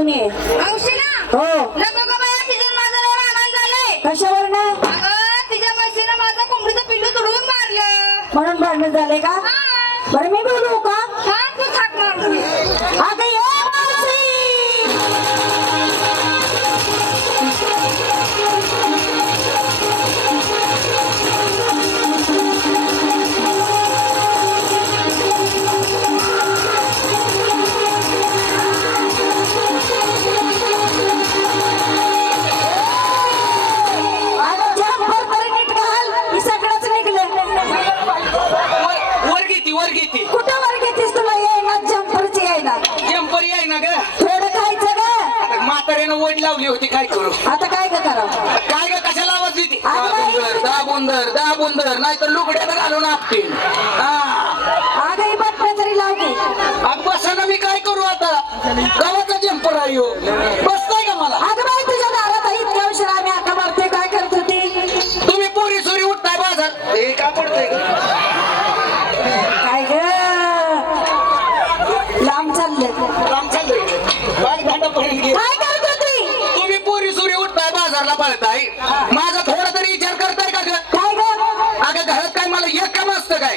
घेऊन ये हो. झालंय कशावर ना तिच्या म्हशीनं माझं कोंबडीचं पिल्लू तुडवून मारलं. म्हणून भांडण झाले का? लावली होती काय करू? आता काय ग करावं? काय ग कशाला आवाज देते? अगं बाई. दहा बुंदर दहा बुंदर नाही तर लुगड्याला घालून आपतील हा. अगं ही बातम्या तरी लाव की. अग बसाना मी काय करू आता? गावाचा जंपर आहे ह्यो. बसताय का मला? अगं बाई तुझ्या दारात आहे, इतक्या उशीर आम्ही आता मारते काय करत होती? तुम्ही पोरी सोरी उठताय बाजार. हे का पडतंय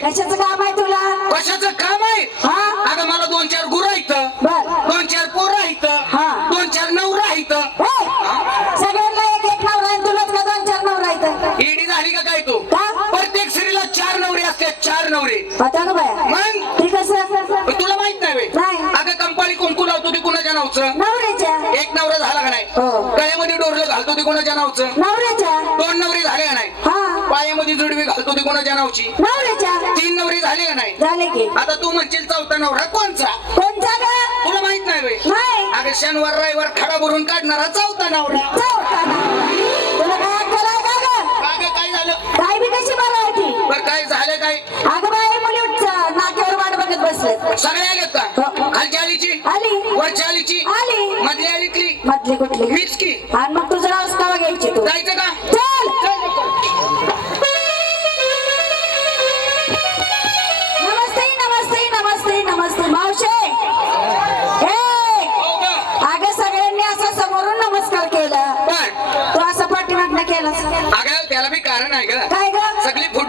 कशाचं काम आहे तुला? कशाचं काम आहे? हा? अगं मला दोन चार गुरं आहेत. बर. दोन चार पोरं आहेत. हा. दोन चार नवरा आहेत. सगळ्यांना एक एक नवरा आहे तुलाच का दोन चार नवरा आहेत? ईडी झाली का काय तू? का? प्रत्येक स्त्रीला चार नवरे असते चार नवरे. आता ग बाया. मग? कसं? पण तुला माहीत नाही नाही. बे अगं कंपाळी कुंकू लावतो ती कुणाच्या नावचं? नवऱ्याच्या? एक नवरा झाला का नाही? हो. गळ्यामध्ये डोरलं घालतो ती कोणाच्या नावचं? नवऱ्याच्या? दोन नवरी झाले का नाही? हा. पायामध्ये जुडवी घालतो ती कोणाच्या नावची? नवऱ्याच्या? तीन नवरी झाली का नाही? झाले की. आता तू म्हणशील चौथा नवरा कोणचा? कोणचा ग? तुला माहीत नाही बे नाही. अगं शनिवार रविवार खडा भरून काढणारा चौथा नवरा. तुला काय अक्कल आहे का ग? काय झालं? काय बी कशी बघायची बर काय झालं काय? अगं बाई मुली उठच्या. नाक्यावर वाट बघत बसले सगळे आलेत का? हो. खालची आलीची? आली. आलीची? आली. मधली आलीतली? मधली कुठली? मीच की? आणि मग तुझं नाव घ्यायची तू? जायचं का?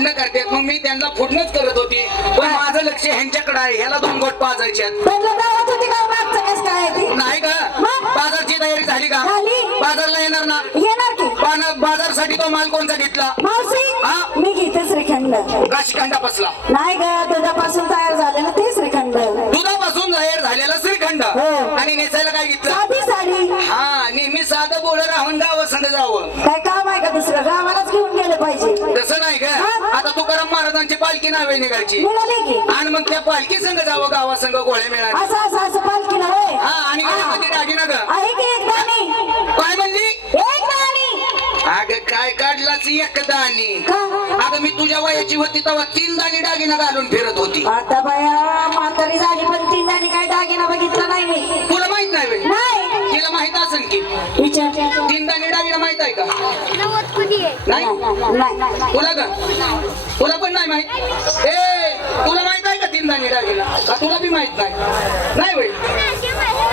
फुडणं करतात मग मी त्यांना फुडणंच करत होती. पण माझं लक्ष ह्यांच्याकडे आहे. ह्याला दोन गोट पाजायचे का? नाही का? बाजारची तयारी झाली का. बाजारला येणार ना? येणार की? पण बाजारसाठी तो माल कोणता घेतला? मी घेते श्रीखंड. काशीखंडा बसला. नाही ग दुधापासून तयार झालेलं ते श्रीखंड. दुधापासून तयार झालेला श्रीखंड. हो. आणि नेसायला काय घेतलं? साधी साडी. हा नेहमी साधं बोल राहून गाव संग जावं. काय काम आहे का दुसरं? गावालाच घेऊन पाहिजे. तसं नाही का? आता तुकाराम महाराजांची पालखी नावे निघायची. मिळाले की? आणि मग त्या पालखी संघ जावं गावा संघ गोळे मिळाले असं असं असं पालखीला होय? हा आणि गणपती दागिना ग. आहे की एक दाणी? काय म्हणली? एक दाणी. अगं काय काढलाच एक दाणी? का? अगं मी तुझ्या वयाची होती तेव्हा तीन दाणी दागिना घालून फिरत होती. आता बाया म्हातारी झाली पण तीन दाणी काय दागिना बघितला नाही मी. तुला माहीत नाही बे? नाही. तिला माहीत असेल की? विचार. तीन दाणी दागिना माहीत आहे का? नाही? नाही तुला का? तुला पण नाही माहीत? ए तुला माहीत आहे का तीन दाणी दागिना का तुला बी माहीत नाही? नाही बाई.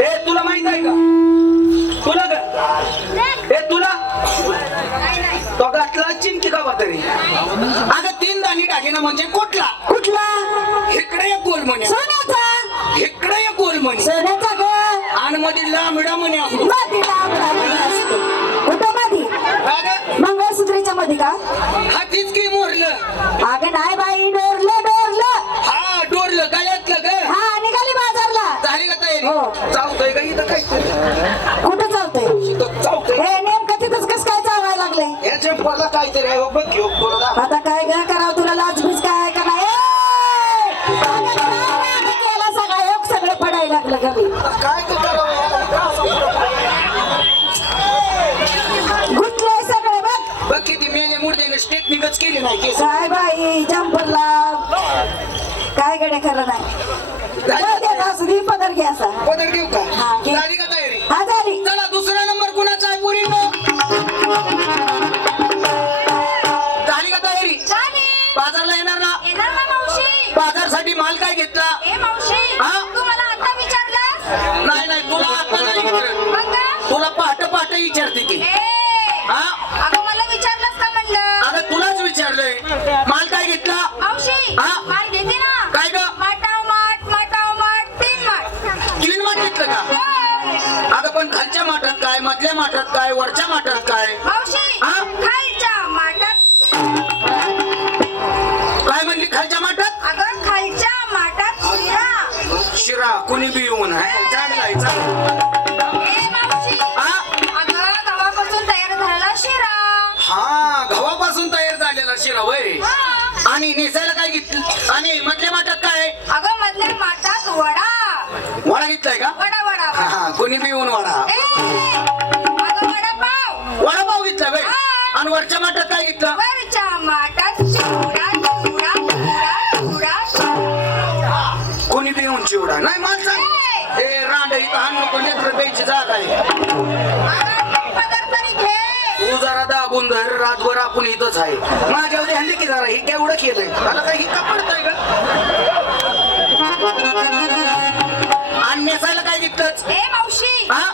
ए तुला माहीत आहे का? तुला का? ए तुला? तो घातला चिंती का तरी. अगं तीन दाणी दागिना म्हणजे कुठला लांबडा म्हणे असतो. असते अगं. मंगळसूत्रीच्या मध्ये का? हा तीच की मोरलं? अगं नाही बाई डोरलं डोरलं. हा डोरलं गळ्यातलं ग. हा निघाली बाजारला. झाली का तयारी? हो. चावतोय का इथं काय? कुठं चालतंय इथं चावतोय. हे नेमकं तिथंच कस काय चावायला लागले या चंपाला काहीतरी आहे हो, बघ घेऊ बोला आता मेले मुर्द्याने स्टेटनिंगच केली नाही केस. काय बाई जम्परला काय गडे खरं नाही पदर घ्या पदर घेऊ का? हा, घे. तयारी? हा झाली. चला दुसरा नंबर कुणाचा आहे पुरी तयारी? बाजारला येणार बाजारसाठी माल काय घेतला? हा? तू मला नाही नाही तुला आता नाही विचारत. तुला पहाट पहाट विचारते की. हा? माय काय ग? मटाव माठ मटाव का? हो. अगं पण खालच्या माठात काय मधल्या माठात काय वरच्या माठात काय? हा? खालच्या माठात काय म्हणली खालच्या माठात अगं खालच्या माठात शिरा. कुणी बी येऊन हाय, चांगलं आहे चांगलं तयार झालेला शिरा. हा गव्हापासून तयार झालेला शिरा आणि निसर्ग आणि मधल्या माठात काय? अगं मधल्या माठात वडा. वडा घेतलाय का? वडा वडा हा हा कोणी बी येऊन वडा. ए अगं वडापाव वडापाव घेतला हा. आणि वरच्या माठात काय घेतलं? वरच्या माठात चिवडा चिवडा चिवडा कोणी नाही माणसा. ए. रांड इथं आण जागा आहे. अगं पदार्थ तरी तू धर रातभर आपण इथंच आहे. माझ्या ध्यान की जरा हे केवढं केलंय? मला काही हिक्का पडतंय का आणि नेसायला काय घेतलंच ए मावशी! हा?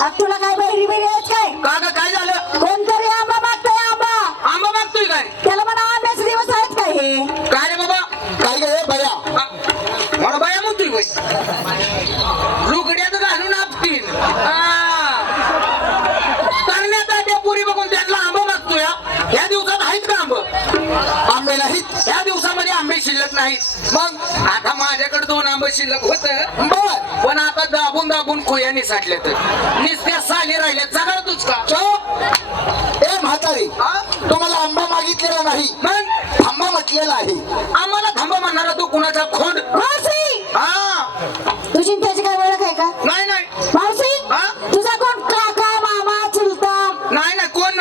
आता तुला काय बहिरी बिरी आहेत काय? का ग काय झालं? कोणतरी आंबा मागतोय आंबा. आंबा मागतोय काय? त्याला म्हणा आंब्याचे दिवस आहेत काय हे? काय रे बाबा? काय गे बया. हा? मला बाया म्हणतोय बाई शिल्लक नाहीत मग आता माझ्याकडे दोन आंबे शिल्लक होत. बर. पण आता दाबून दाबून खोयानी साठले तर निस्त्या साली राहिल्या जगाळ तुझ का? ए म्हातारी? तुम्हाला आंबा मागितलेला नाही. मग? थांबा म्हटलेला आहे. आम्हाला थांबा म्हणणारा तो कुणाचा खोंड? हा. तुझी त्याची काय ओळख आहे का? नाही नाही.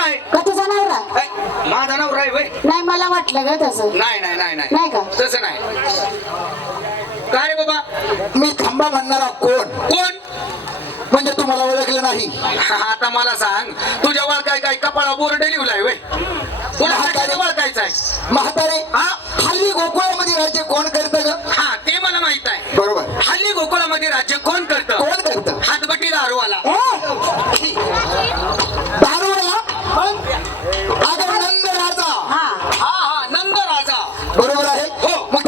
नाही. का तुझा नवरा? ऐ, माझा नवरा आहे वय. नाही मला वाटलं ग तसं. नाही नाही नाही नाही. नाही का? तसं नाही. काय रे बाबा? मी थांबा म्हणणारा कोण? कोण? म्हणजे तुम्हाला ओळखलं नाही. आता मला सांग. तुझ्या वळ काय काय कपाळा बोर्ड लिवलाय वय? ओळखायचं आहे? म्हातारे हा? हल्ली गोकुळामध्ये राज्य कोण करतं ग? हा ते मला माहीत आहे. बरोबर. हल्ली गोकुळामध्ये राज्य कोण करतं? कोण करतं? हातबट्टी दारूवाला. ए दारूवाला अगं नंद राजा हा हा हा नंद राजा बरोबर आहे हो. मग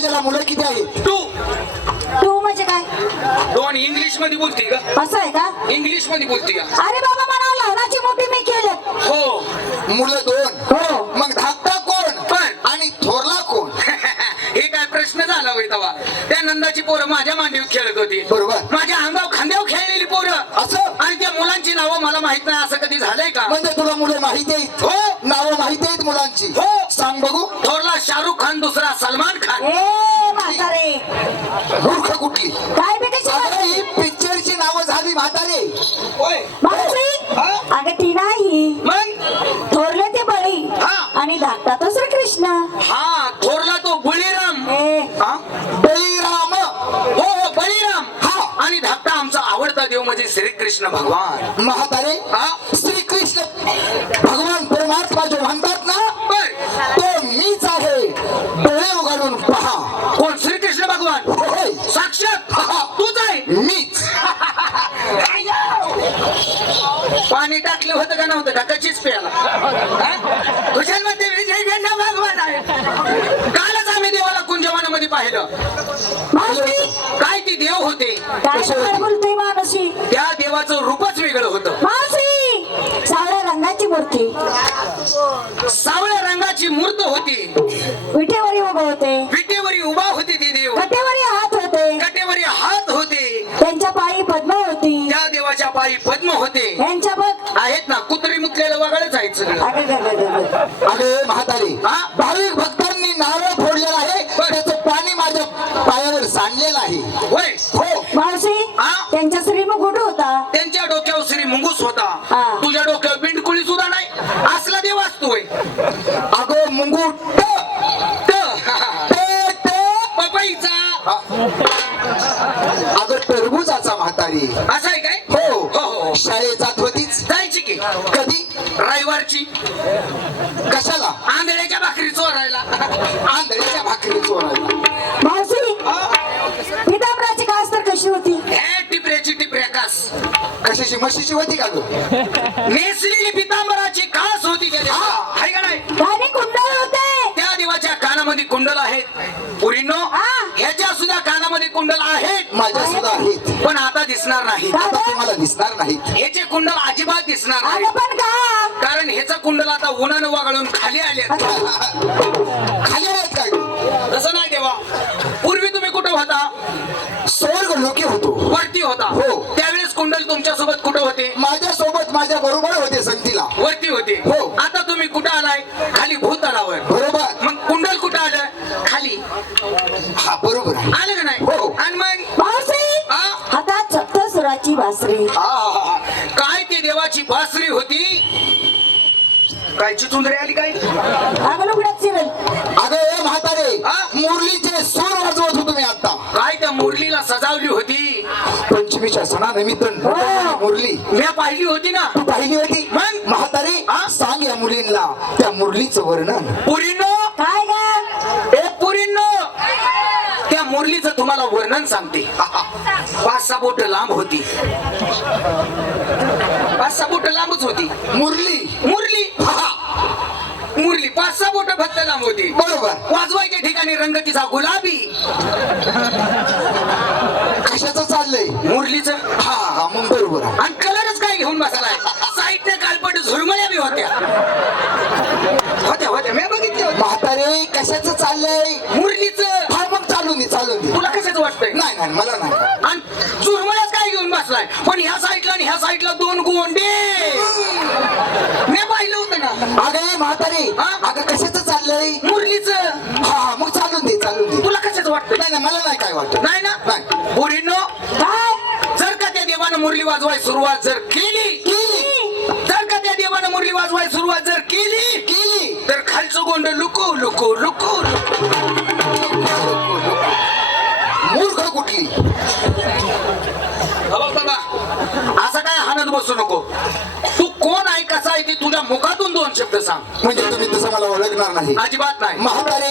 त्या नंद राजाला मुलं किती आहेत तू तू म्हणजे काय? दोन इंग्लिशमध्ये बोलती का? असं आहे का? इंग्लिशमध्ये बोलती का? अरे बाबा मला लहानाची मोठी मी केलं. हो. मुलं दोन. हो. मग धाकटा कोण? पण. आणि थोरला कोण? हे काय प्रश्न झाला होय तेव्हा त्या नंदाची पोरं माझ्या मांडीवर खेळत होती. बरोबर. माझ्या अंगाव खांद्यावर खेळलेली पोरं. असं? आणि त्या मुलांची नावं मला माहीत नाही. असं कधी झालंय का? म्हणजे तुला मुलं माहिती आहेत? हो. नावं माहिती आहेत मुलांची? हो. सांग बघू. थोरला शाहरुख खान दुसरा सलमान खान. ए म्हातारे. मूर्ख कुठली? काय बी कशी अगं ही पिक्चरची नावं झाली म्हातारे मावशी हा? अगं ती नाही मग थोरले ते बळी हा. आणि धाकटा तो श्रीकृष्ण हा थोरला तो बळीराम ए हा? बळीराम हो हो बळीराम हा. आणि धाकटा आमचा आवडता देव म्हणजे श्रीकृष्ण भगवान. म्हातारे हा? श्रीकृष्ण भगवान परमात्मा जो म्हणतात ना तो मीच आहे. डोळे उघडून पहा. कोण? श्रीकृष्ण भगवान? होय. साक्षात. तूच आहे? मीच. पाणी टाकलं होतं का नव्हतं? का कशीच प्याला? कुशालमध्ये विजय भगवान आहे. कालच आम्ही देवाला कुंजवनामध्ये पाहिलं. होते. बोलतोय मानुशी त्या देवाचं रूपच वेगळं होतं. सावळ्या रंगाची मूर्ती. सावळ्या रंगाची मूर्त होती. विठेवरी उभे होते. विटेवरी उभा होती ती देव. कटेवरी हात होते. कटेवरी हात होते. त्यांच्या पायी पद्म होती. त्या देवाच्या पायी पद्म होते. यांच्या बघ. आहेत ना कुत्री मुतलेलं वगळच आहेत सगळं अगं. अरे म्हातारे. हा? भाविक भक्तांनी त्यांच्यासाठी म्हशीची होती का गं नेसलेली पितांबराची कास होती त्या. आहे का नाही? कुंडल होते. त्या देवाच्या कानामध्ये कुंडल आहेत. पुरीनो हा. ह्याच्या सुद्धा कानामध्ये कुंडल आहेत. माझ्या सुद्धा आहेत. पण आता दिसणार नाही आता तुम्हाला दिसणार नाहीत. ह्याचे कुंडल अजिबात दिसणार नाही अगं पण का? कारण ह्याचं कुंडल आता उन्हानं वागळून खाली आले खाली आहेत काय? तसं नाही देवा. पूर्वी तुम्ही कुठं होता? स्वर्ग लोके होतो. वरती होता. हो. तुमच्यासोबत कुठं होते? माझ्या सोबत माझ्या बरोबर होते संतीला वरती होते. हो. आता तुम्ही कुठं आलाय? खाली भूतलावर बरोबर. मग कुंडल कुठं आलं? खाली. हा बरोबर आहे. आलं का नाही? हो. आणि मग? मावशी हा? हातात सप्तसुराची बासरी आहाहा. काय ती देवाची बासरी होती? काय चुंदरी आली काय? अगं ए म्हातारे हा? मुरलीचे सूर वाजवत होतो मी आता काय महालक्ष्मीच्या सणानिमित्त नटलेली मुरली. मी पाहिली होती ना. तू पाहिली होती? मग? म्हातारी हा? सांग या मुलींना त्या मुरलीचं वर्णन. पुरीनो? काय ग? ए पुरीनो? त्या मुरलीचं तुम्हाला वर्णन सांगते. पाच सहा बोट लांब होती. पाच सहा बोट लांबच होती. मुरली. मुरली हा, सहा बोट फक्त लांब होती बरोबर. वाजवायच्या ठिकाणी रंग तिचा गुलाबी. कशाचं चाललंय? मुरलीचं. हा हा मग बरोबर. आणि कलरच काय घेऊन बसलाय? साईडने कालपट झुरमळ्या बी होत्या. होत्या होत्या. मी बघितल्या होत्या. म्हातारे कशाचं चाललंय? मुरलीचं. हा मग चालून दे चालून दे तुला कशाच वाटतंय? नाही नाही मला नाही. आणि बसलाय पण ह्या साईडला आणि ह्या साईडला दोन गोंडे. मी पाहिलं होतं ना. अगं म्हातारे. हा? अगं कशाचं चाललंय? मुरलीचं. हा हा, मग चालून दे चालून दे. तुला कशाच वाटतंय नाही नाही मला नाही काय वाटत. नाही ना? नाही. पोरींनो काय? जर का त्या देवानं मुरली वाजवाय सुरुवात जर केली केली. जर का त्या देवानं मुरली वाजवाय सुरुवात जर केली केली. तर खालचं गोंड लुको लुको लुको मूर्ख हाणत बसू नको. तू कोण आहे कसा आहे ते तुझ्या मुखातून दोन शब्द सांग. म्हणजे तुम्ही तसं मला ओळखणार नाही. अजिबात नाही. म्हातारे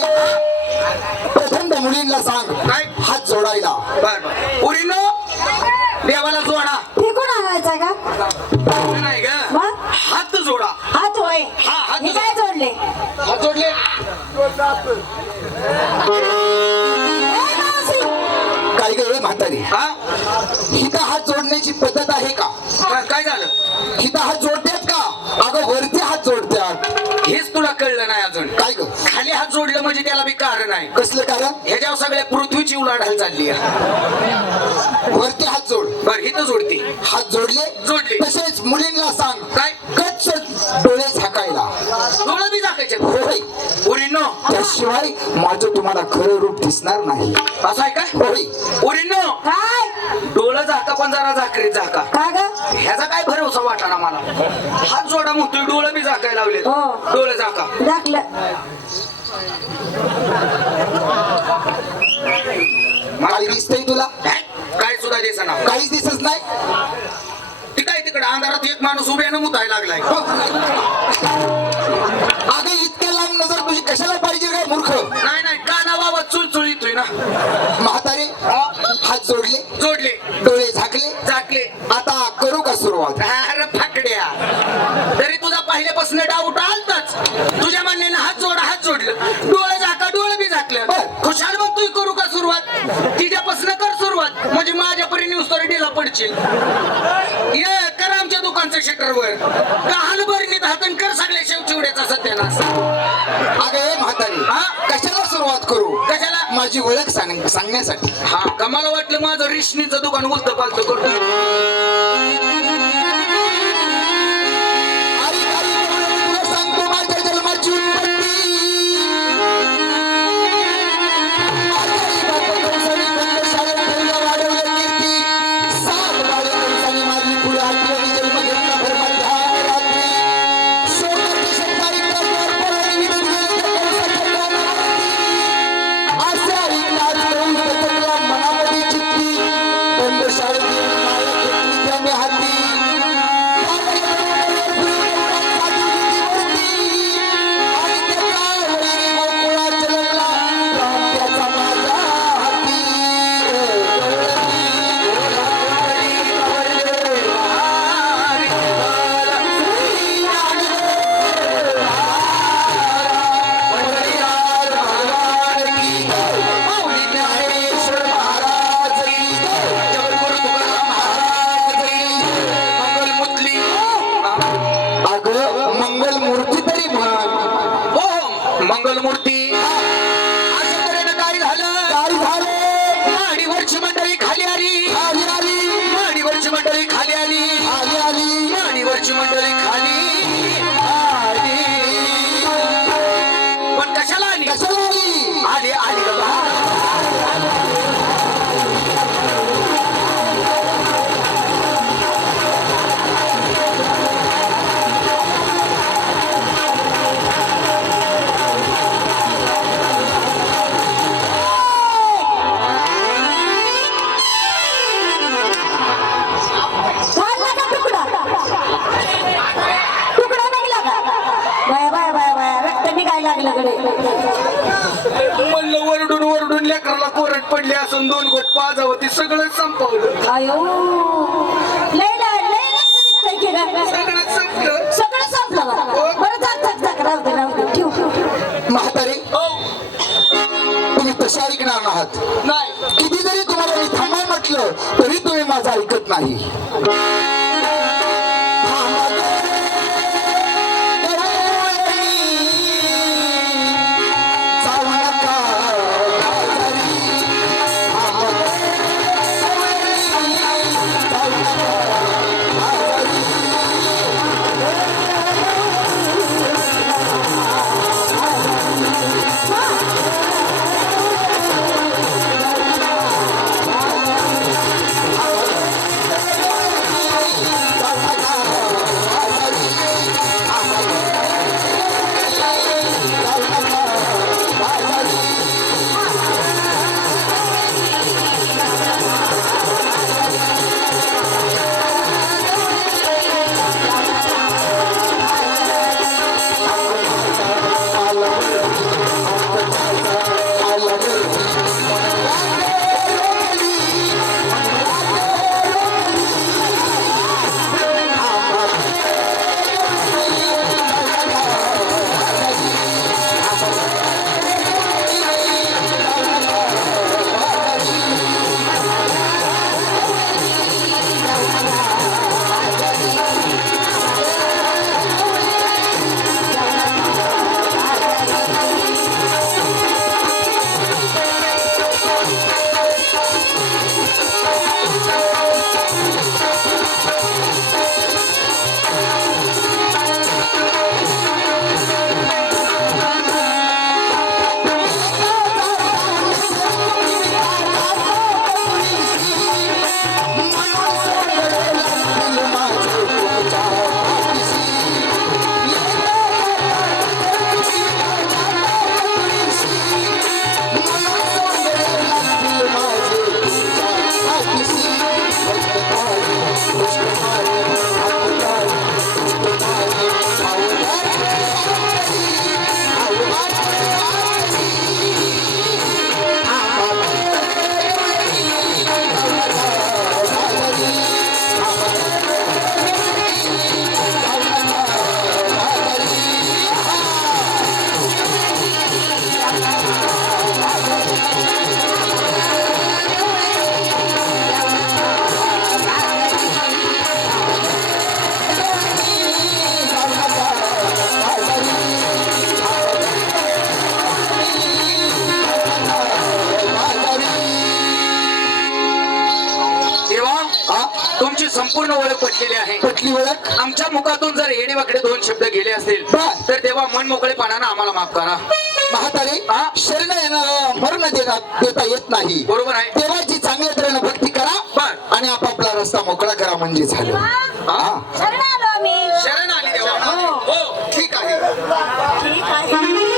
त्या मुलींना सांग. काय? हात जोडायला. बर पुरीनो देवाला जोडा. फेकून आणायचा का? नाही ग. मग? हात जोडा. हात होय. हा, हात काय जोडले? हात जोडले. काय गे म्हातारी हा? हिथं हात जोडण्याची पद्धत आहे का? काय- झालं? हिथं हात जोडतात का? अगं वरती हात जोडतात. हेच तुला कळलं नाही अजून. काय ग? खाली हात जोडलं म्हणजे त्याला बी कारण आहे. कसलं कारण? ह्याच्यावर सगळ्या पृथ्वीची उलाढाल चालली आहे. वरती हात जोड. बर हिथं जोडते. हात जोडले? जोडले. तसेच मुलींना सांग. काय? गच्च डोळे झाकायला. डोळं बी झाकायचे. होय. पुरीनो त्याशिवाय माझं तुम्हाला खरं रूप दिसणार नाही. असं आहे का? होय. पुरीनो काय? डोळं झाका पण जरा झाकरीत झाका. का ग? ह्याचा काय भरोसा वाटा ना मला? हात जोडा म्हणतोय डोळं बी झाकायला लावले हो. डोळं झाका. दाखलं काय दिसतंय तुला? काय सुद्धा दिसा ना काहीच दिसत नाही? ती काय तिकडे अंधारात एक माणूस उभ्यानं मुतायला लागलाय. अगं इतक्या लांब नजर तुझी कशाला पाहिजे काय मूर्ख? नाही नाही काना बाबा चुळचुळ येतोय ना. म्हातारे हात जोडले? जोडले. डोळे झाकले? झाकले. आता करू का सुरुवात? अरे फाकड्या तुझा पहिल्यापासून डाऊट आलताच. तुझ्या म्हणण्यानं हात जोड हात जोडलं. डोळे झाका डोळे बी झाकलं. खुशाल मग तू करू का सुरुवात? तिच्यापासून कर सुरुवात. म्हणजे माझ्या परीने डी पडशील. ये कर आमच्या दुकानच्या शटरवर गहाल बरणीत हातन कर सगळ्या शेवचिवड्याचा सत्यानाश अगं म्हातारे हा? कशाला सुरुवात करू? कशाला? माझी ओळख सांग सांगण्यासाठी. हा का मला वाटलं माझं रेशनीचं दुकान उलत पालत करतो हो लेकराला कोरड पडली असून दोन गोट पाजावती सगळं संपवलं. आयो. लय लय लय रक्त निघतंय की गं. सगळं संपलं. सगळं संपलं बा. बरं जात जात जात राहू दे राहू दे. ठेव ठेव ठेव. म्हातारे हो. तुम्ही तशा ऐकणार आहात नाही. किती जरी तुम्हाला मी थांबा म्हटलं तरी तुम्ही माझं ऐकत नाही. संपूर्ण ओळख पटलेली आहे. कुठली ओळख? आमच्या मुखातून जर येणे वाकडे दोन शब्द गेले असतील तर तेव्हा मन मोकळेपणानं आम्हाला माफ करा. महातारे हा? शरण येणाऱ्याला मरण देता देता येत नाही. बरोबर आहे. देवाची चांगल्या तऱ्हेने भक्ती करा आणि आपापला रस्ता मोकळा करा म्हणजे झालं. शरण आली देवा. हो. हो ठीक आहे. ठीक आहे.